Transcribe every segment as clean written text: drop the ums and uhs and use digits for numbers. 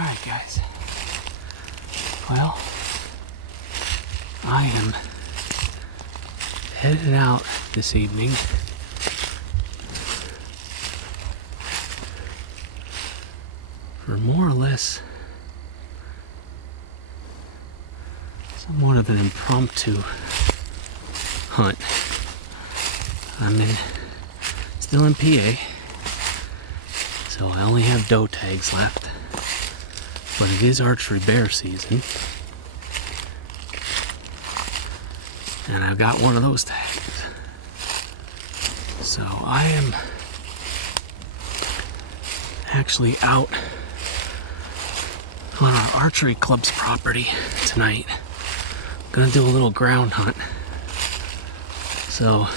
Alright guys, well, I am headed out this evening for more or less somewhat of an impromptu hunt. Still in PA, so I only have doe tags left, but it is archery bear season, and I've got one of those tags. So I am actually out on our archery club's property tonight. I'm gonna do a little ground hunt. So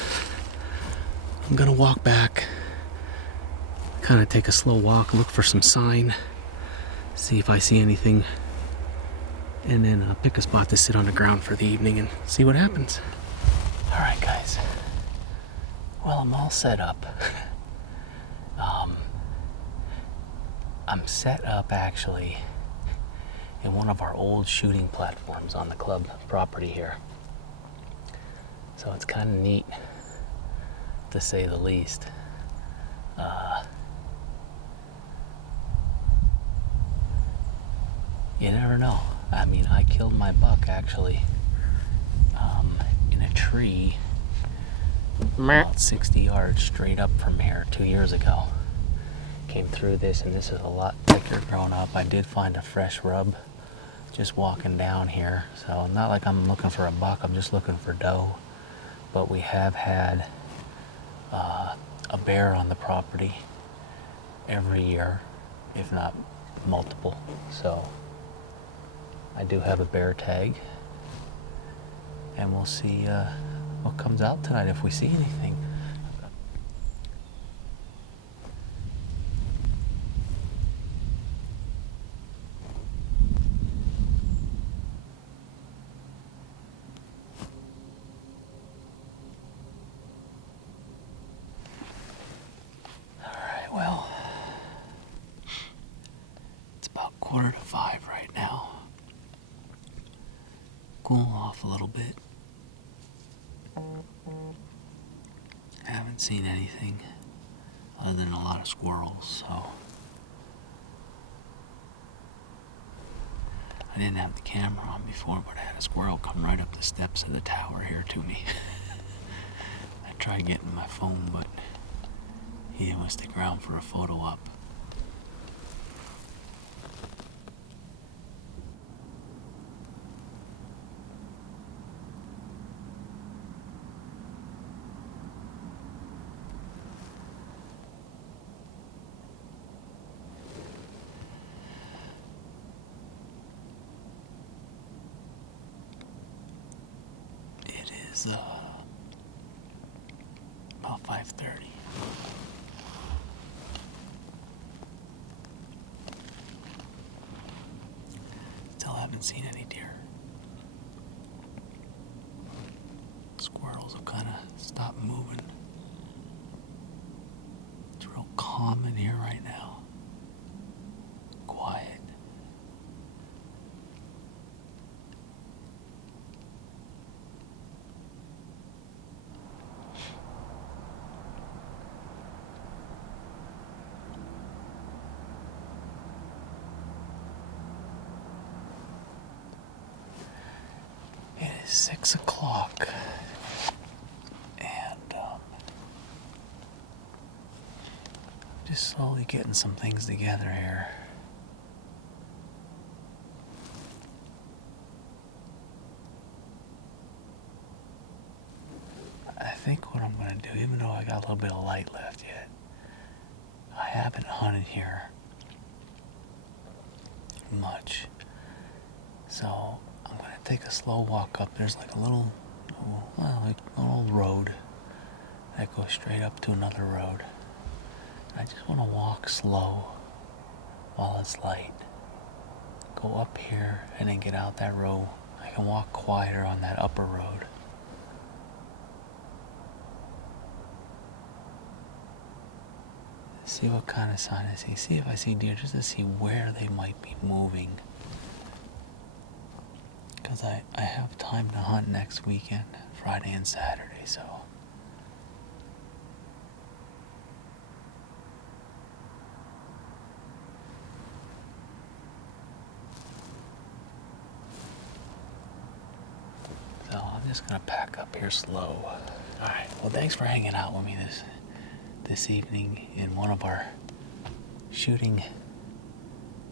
I'm gonna walk back, kind of take a slow walk, look for some sign, see if I see anything, and then pick a spot to sit on the ground for the evening and see what happens. All right, guys. Well, I'm all set up. I'm set up actually in one of our old shooting platforms on the club property here. So it's kind of neat, to say the least. You never know. I mean, I killed my buck actually in a tree about 60 yards straight up from here 2 years ago. Came through this, and this is a lot thicker grown up. I did find a fresh rub just walking down here. So not like I'm looking for a buck, I'm just looking for doe. But we have had a bear on the property every year, if not multiple. So I do have a bear tag, and we'll see what comes out tonight if we see anything. Well, it's about 4:45 right now. Cooling off a little bit. Haven't seen anything other than a lot of squirrels, so I didn't have the camera on before, but I had a squirrel come right up the steps of the tower here to me. I tried getting my phone, but he didn't stick around for a photo op. It is about 5:30. Still haven't seen any deer. Squirrels have kind of stopped moving. It's real calm in here right now. Quiet. It is 6 o'clock, and just slowly getting some things together here. I think what I'm going to do, even though I got a little bit of light left yet, I haven't hunted here much, so I'm going to take a slow walk up. There's like a little road that goes straight up to another road. I just want to walk slow while it's light. Go up here and then get out that road. I can walk quieter on that upper road. see what kind of sign I see. See if I see deer, just to see where they might be moving. Because I have time to hunt next weekend, Friday and Saturday, so. So I'm just gonna pack up here slow. Alright, well thanks for hanging out with me this evening in one of our shooting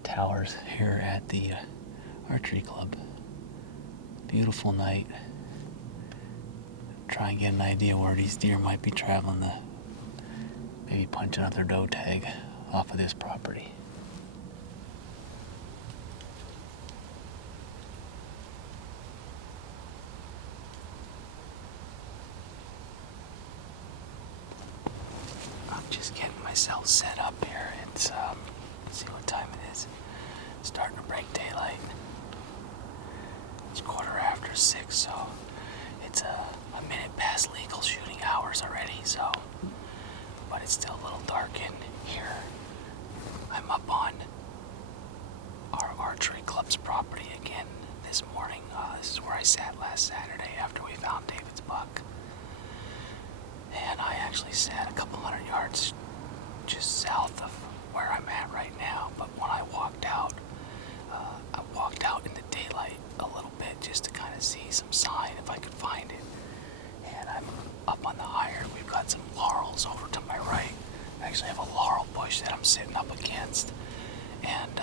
towers here at the archery club. Beautiful night. Try and get an idea where these deer might be traveling to maybe punch another doe tag off of this property. I'm just getting myself set up here. It's let's see what time it is. It's starting to break daylight. It's 6:15, so it's a minute past legal shooting hours already, so, but it's still a little dark in here. I'm up on our archery club's property again this morning. This is where I sat last Saturday after we found David's buck. And I actually sat a couple hundred yards just south of where I'm at right now, but when I walked out in the daylight a little bit just to kind of see some sign if I could find it. And I'm up on the higher. We've got some laurels over to my right. I actually have a laurel bush that I'm sitting up against. And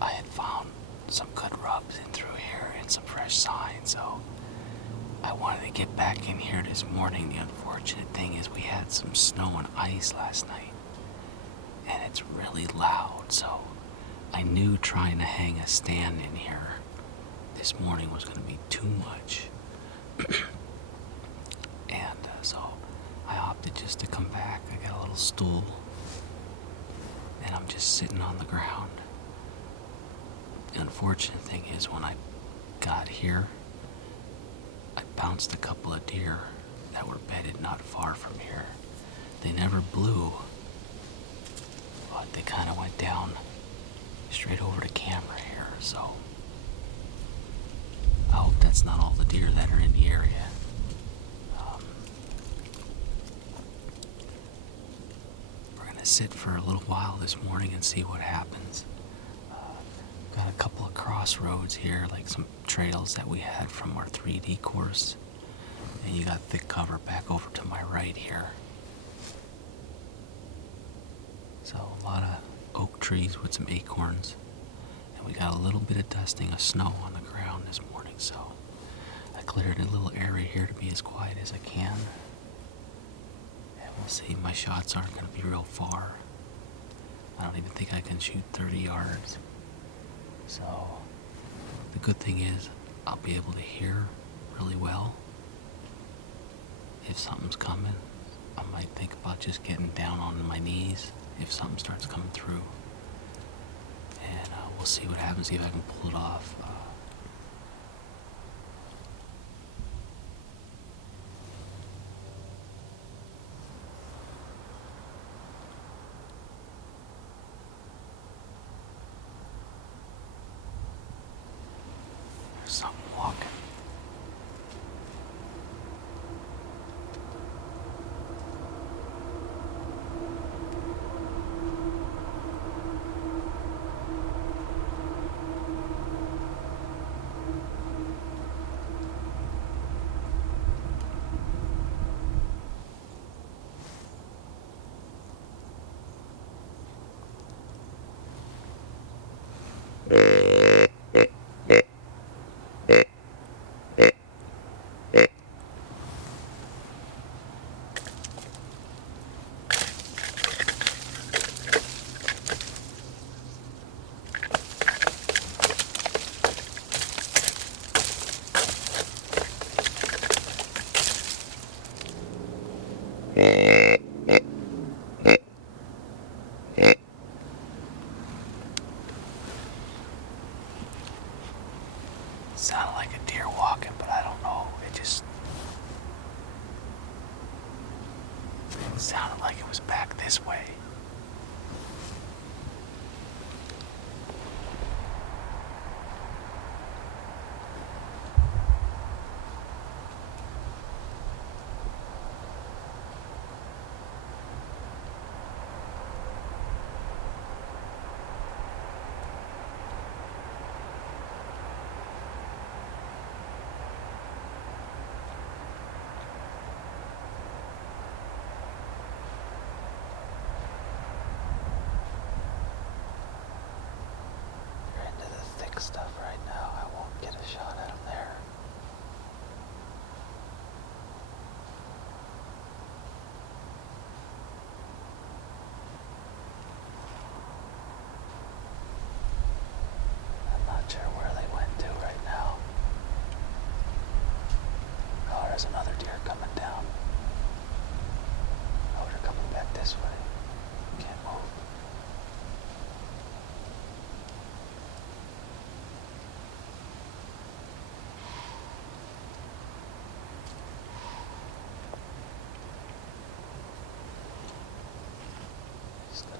I had found some good rubs in through here and some fresh sign, so I wanted to get back in here this morning. The unfortunate thing is we had some snow and ice last night, and it's really loud, so I knew trying to hang a stand in here this morning was going to be too much. And so I opted just to come back. I got a little stool, and I'm just sitting on the ground. The unfortunate thing is when I got here, I bounced a couple of deer that were bedded not far from here. They never blew, but they kind of went down straight over the camera here, so I hope that's not all the deer that are in the area. We're gonna sit for a little while this morning and see what happens. Got a couple of crossroads here, like some trails that we had from our 3D course, and you got thick cover back over to my right here. So a lot of oak trees with some acorns, and we got a little bit of dusting of snow on the ground this morning, so I cleared a little area here to be as quiet as I can. And we'll see. My shots aren't going to be real far. I don't even think I can shoot 30 yards. So the good thing is I'll be able to hear really well. If something's coming, I might think about just getting down on my knees if something starts coming through, and we'll see what happens, see if I can pull it off. There's something walking.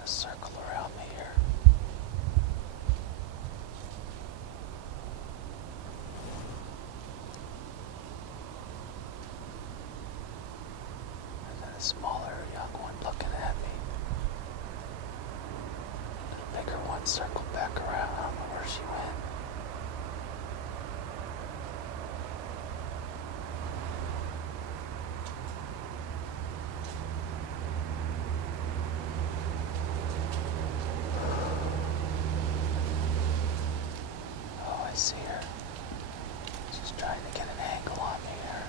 gonna circle around me here. And then a smaller young one looking at me. And a bigger one circled back around. I don't know where she went. I see her. She's trying to get an angle on me here.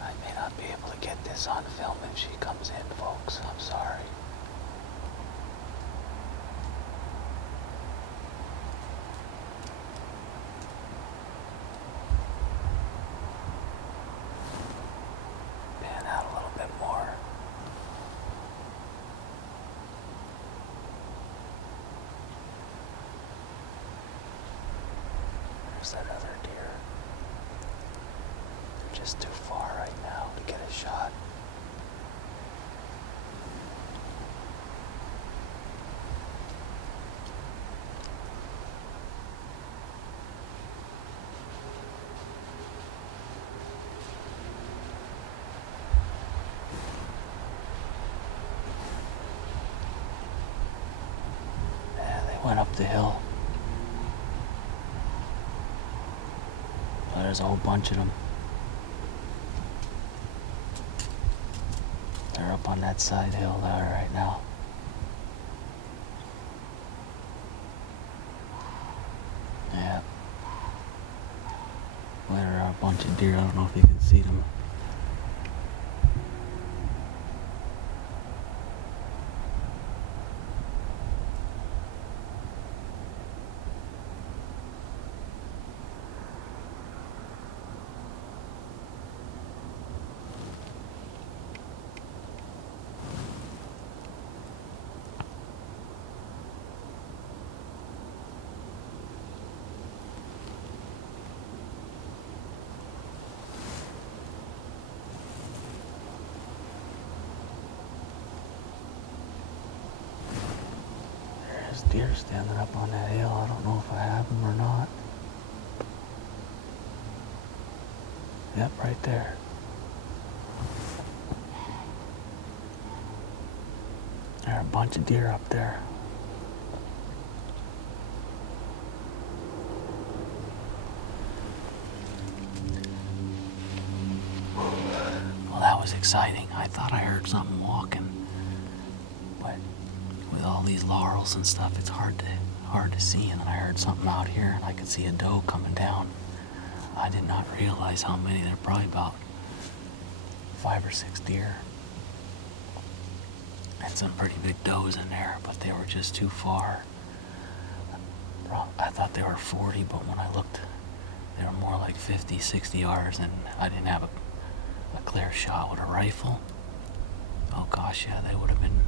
I may not be able to get this on film if she comes in, folks. I'm sorry. Pan out a little bit more. There's that other deer. They're just too far right now to get a shot. Yeah, they went up the hill. There's a whole bunch of them. They're up on that side hill there right now. Yeah. There are a bunch of deer. I don't know if you can see them. There's deer standing up on that hill. I don't know if I have them or not. Yep, right there. There are a bunch of deer up there. Well, that was exciting. I thought I heard something walking, but with all these laurels and stuff, it's hard to see. And then I heard something out here, and I could see a doe coming down. I did not realize how many. There are probably about 5 or 6 deer. And some pretty big does in there, but they were just too far. I thought they were 40, but when I looked, they were more like 50, 60 yards, and I didn't have a clear shot with a rifle. Oh gosh, yeah, that would have been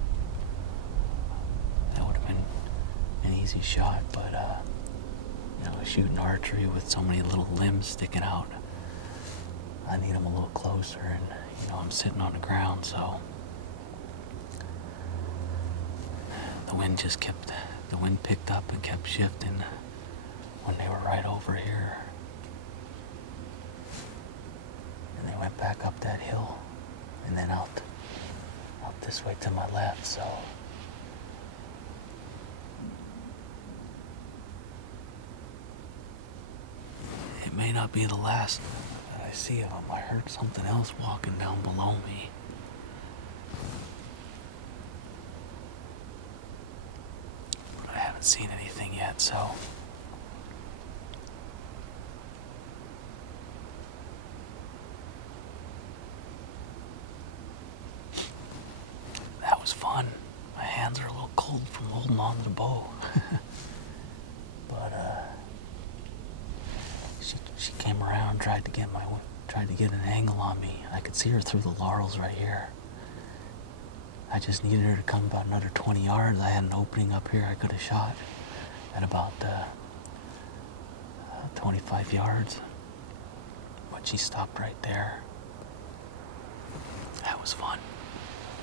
an easy shot, but shooting archery with so many little limbs sticking out, I need them a little closer, and I'm sitting on the ground, so the wind picked up and kept shifting when they were right over here. And they went back up that hill and then out this way to my left, so it may not be the last that I see of them. I heard something else walking down below me. But I haven't seen anything yet, so that was fun. My hands are a little cold from holding on to the bow. But She came around, tried to get an angle on me. I could see her through the laurels right here. I just needed her to come about another 20 yards. I had an opening up here I could have shot at about 25 yards. But she stopped right there. That was fun.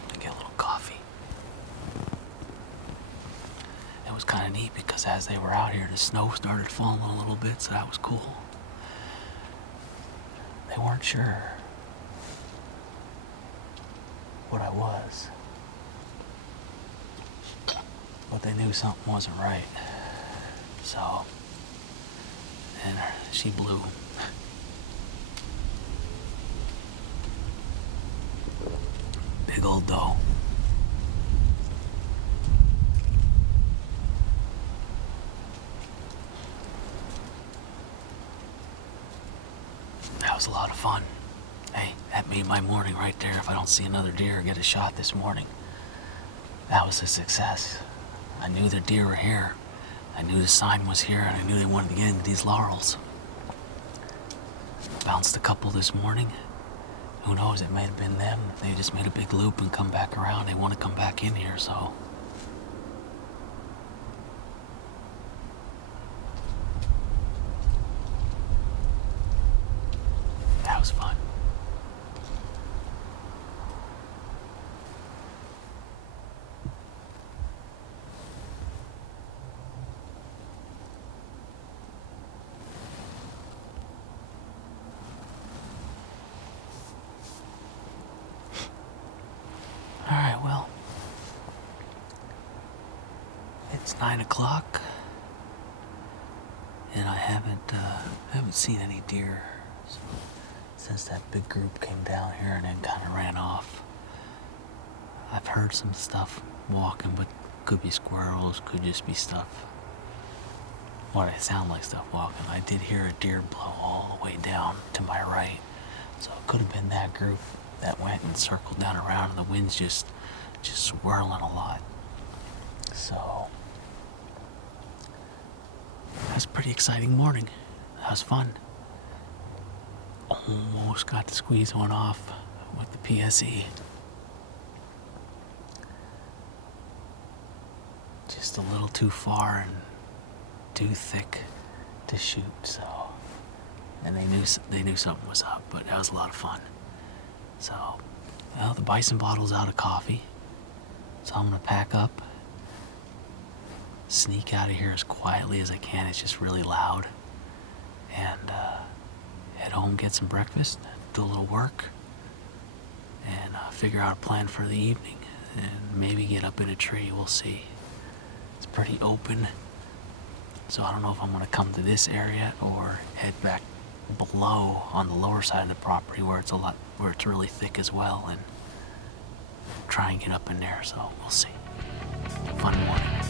To get a little coffee. It was kind of neat because as they were out here, the snow started falling a little bit, so that was cool. They weren't sure what I was, but they knew something wasn't right. So, and she blew. Big old doe. That was a lot of fun. Hey, that made my morning right there. If I don't see another deer or get a shot this morning, that was a success. I knew the deer were here. I knew the sign was here, and I knew they wanted to get into these laurels. Bounced a couple this morning. Who knows, it may have been them. They just made a big loop and come back around. They want to come back in here, so. That was fun. Alright, well, it's 9 o'clock, and I haven't seen any deer since that big group came down here and then kind of ran off. I've heard some stuff walking, but could be squirrels, could just be stuff. What I sound like stuff walking. I did hear a deer blow all the way down to my right, so it could have been that group that went and circled down around, and the wind's just swirling a lot. So that was a pretty exciting morning. That was fun. Almost got to squeeze one off with the PSE. Just a little too far and too thick to shoot, so. And they knew something was up, but that was a lot of fun. So, well, the bison bottle's out of coffee, so I'm gonna pack up, sneak out of here as quietly as I can. It's just really loud, and head home, get some breakfast, do a little work, and figure out a plan for the evening, and maybe get up in a tree. We'll see. It's pretty open, so I don't know if I'm gonna come to this area or head back below on the lower side of the property where it's really thick as well, and try and get up in there. So we'll see. Fun morning.